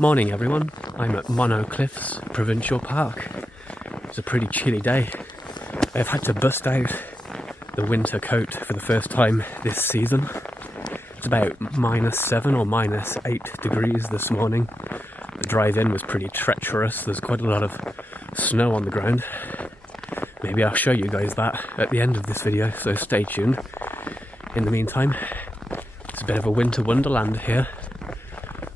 Morning everyone, I'm at Mono Cliffs Provincial Park. It's a pretty chilly day. I've had to bust out the winter coat for the first time this season. It's about -7 or -8 degrees this morning. The drive in was pretty treacherous, there's quite a lot of snow on the ground. Maybe I'll show you guys that at the end of this video, so stay tuned. In the meantime, it's a bit of a winter wonderland here.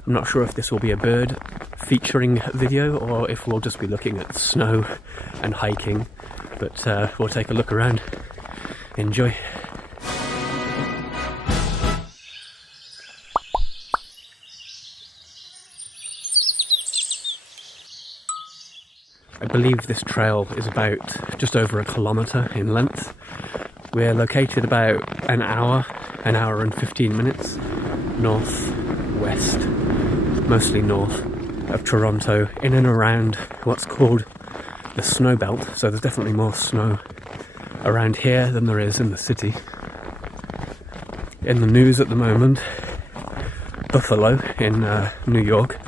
I'm not sure if this will be a bird featuring video or if we'll just be looking at snow and hiking, but we'll take a look around. Enjoy. I believe this trail is about just over a kilometre in length. We're located about an hour and 15 minutes north-west, mostly north of Toronto, in and around what's called the snow belt. So there's definitely more snow around here than there is in the city. In the news at the moment, Buffalo in New York,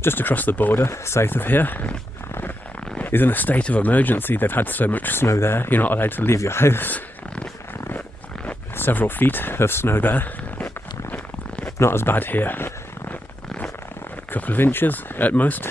just across the border south of here, is in a state of emergency. They've had so much snow there, you're not allowed to leave your house. Several feet of snow there. Not as bad here. A couple of inches at most.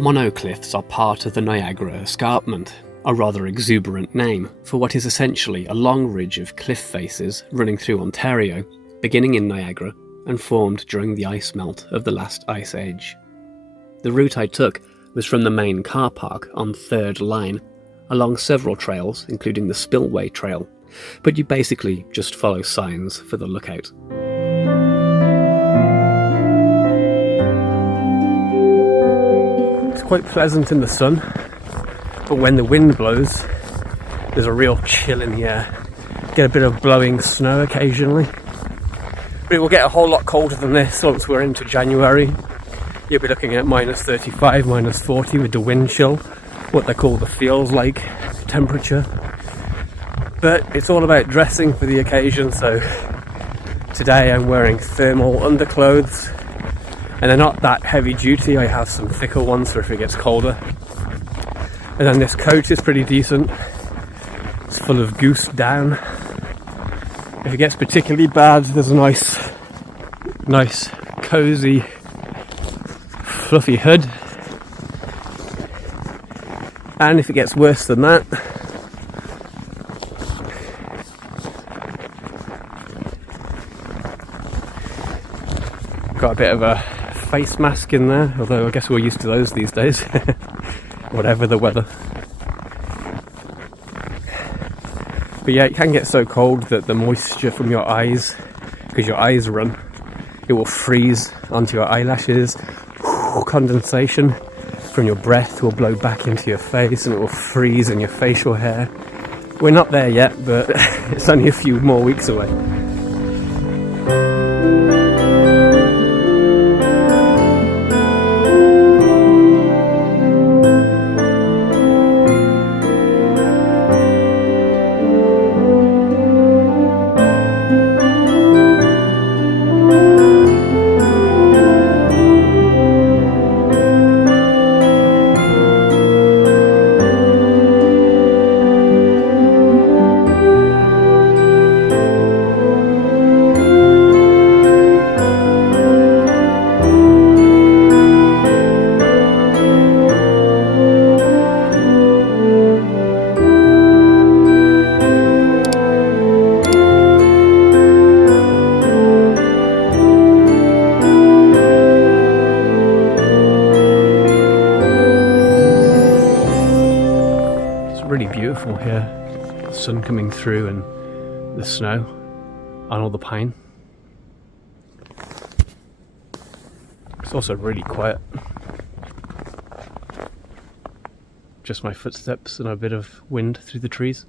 Mono Cliffs are part of the Niagara Escarpment, a rather exuberant name for what is essentially a long ridge of cliff faces running through Ontario, beginning in Niagara and formed during the ice melt of the last ice age. The route I took was from the main car park on 3rd Line, along several trails including the Spillway Trail, but you basically just follow signs for the lookout. Quite pleasant in the sun, but when the wind blows there's a real chill in the air. Get a bit of blowing snow occasionally, but it will get a whole lot colder than this once we're into January. You'll be looking at -35, -40 with the wind chill, what they call the feels like temperature. But it's all about dressing for the occasion, so today I'm wearing thermal underclothes. And they're not that heavy duty, I have some thicker ones for if it gets colder. And then this coat is pretty decent. It's full of goose down. If it gets particularly bad, there's a nice cozy fluffy hood. And if it gets worse than that, got a bit of a face mask in there, although I guess we're used to those these days, whatever the weather. But yeah, it can get so cold that the moisture from your eyes, because your eyes run, it will freeze onto your eyelashes. Condensation from your breath will blow back into your face and it will freeze in your facial hair. We're not there yet, but it's only a few more weeks away. sun coming through and the snow on all the pine. It's also really quiet. Just my footsteps and a bit of wind through the trees.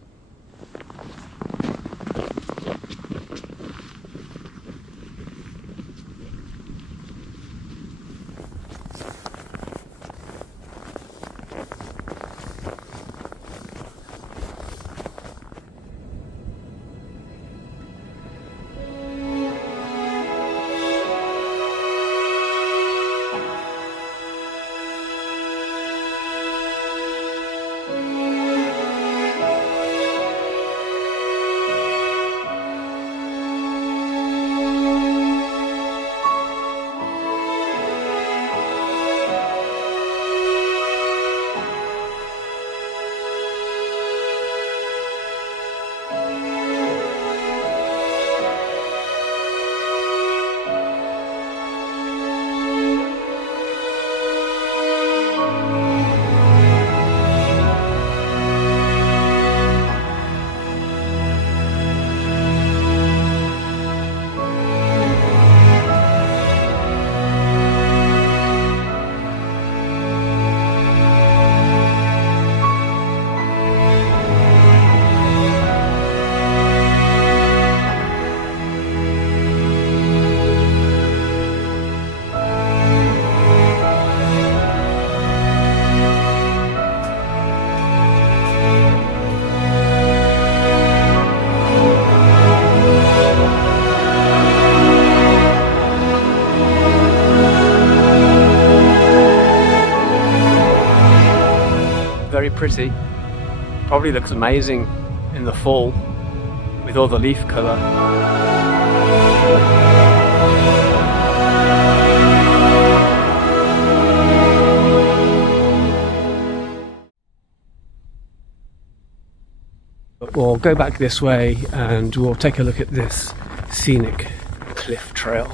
Very pretty. Probably looks amazing in the fall with all the leaf colour. We'll go back this way and we'll take a look at this scenic cliff trail.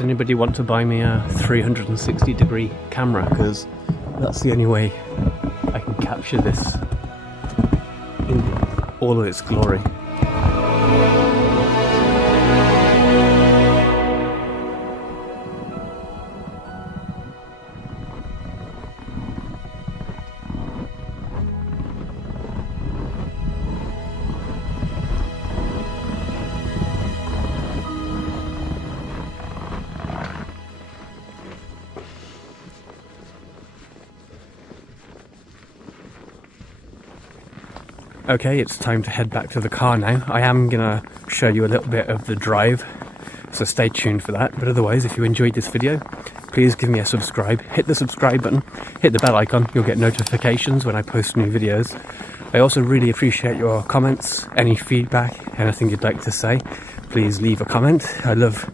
Anybody want to buy me a 360-degree camera, because that's the only way I can capture this in all of its glory. Okay, it's time to head back to the car now. I am going to show you a little bit of the drive, so stay tuned for that. But otherwise, if you enjoyed this video, please give me a subscribe. Hit the subscribe button, hit the bell icon. You'll get notifications when I post new videos. I also really appreciate your comments, any feedback, anything you'd like to say. Please leave a comment. I love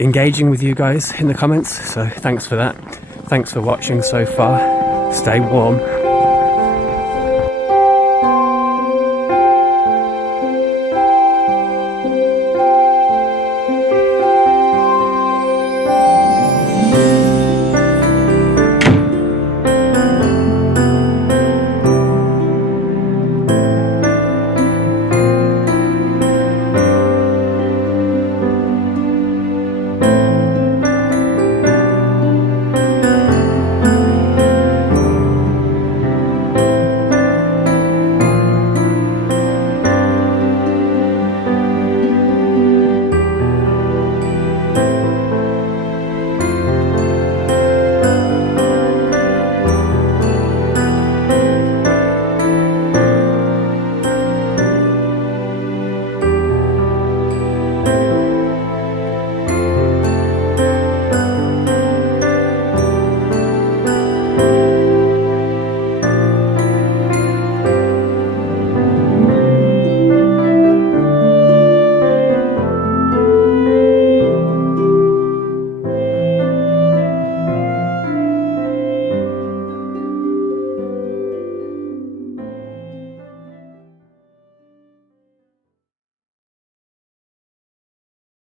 engaging with you guys in the comments, so thanks for that. Thanks for watching so far. Stay warm.